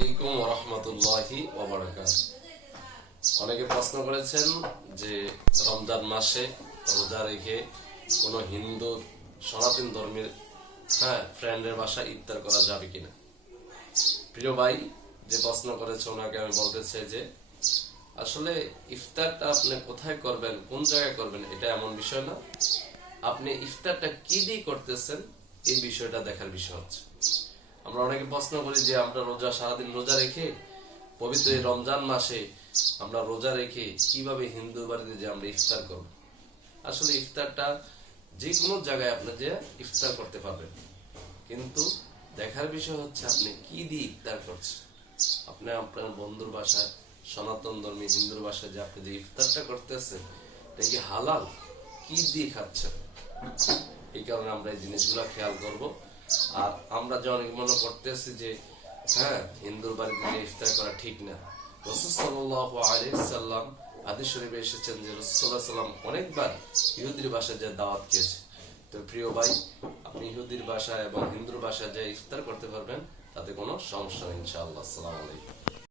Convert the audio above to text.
আলাইকুম ওয়া রাহমাতুল্লাহি ওয়া বারাকাতুহু। অনেকে প্রশ্ন করেছেন যে রমজান মাসে রোজা রেখে কোনো হিন্দু সনাতন ধর্মের ফ্রেন্ডের বাসায় ইফতার করা যাবে কিনা। প্রিয় ভাই, যে প্রশ্ন করেছে ওনাকে আমি বলতে চাই যে আসলে ইফতারটা আপনি কোথায় করবেন, কোন জায়গায় করবেন, এটা এমন বিষয় না। আপনি ইফতারটা কি দিয়ে করতেছেন এই বিষয়টা দেখার বিষয় হচ্ছে। আমরা অনেকে প্রশ্ন করি যে আমরা সারাদিন রোজা রেখে পবিত্র এই রমজান মাসে আমরা রোজা রেখে কিভাবে হিন্দু বাড়িতে যে আমরা ইফতার করব। আসলে ইফতারটা যে কোনো জায়গায় আপনি যে ইফতার করতে পারবেন, কিন্তু দেখার বিষয় হচ্ছে আপনি কি দিয়ে ইফতার করছেন। আপনি আপনার বন্ধুর বাসায়, সনাতন ধর্মী হিন্দুর বাসায় যে আপনি যে ইফতারটা করতেছেন এটা কি হালাল, কি দিয়ে খাচ্ছেন। এই কারণে আমরা এই জিনিসগুলো খেয়াল করব। আর আমরা যে অনেক মনে করতেছি যে হিন্দুর বাড়িতে যে ইফতার করা ঠিক না। রাসূল সাল্লাল্লাহু আলাইহি সাল্লাম হাদিস শরীফে এসেছেন যে রাসূল সাল্লাল্লাহু আলাইহি সাল্লাম অনেকবার ইহুদির বাসায় যে দাওয়াত খেয়েছে। তো প্রিয় ভাই, আপনি ইহুদির বাসায় এবং হিন্দুর বাসায় যে ইফতার করতে পারবেন, তাতে কোনো সমস্যা নেই ইনশাআল্লাহ। আসসালামু আলাইকুম।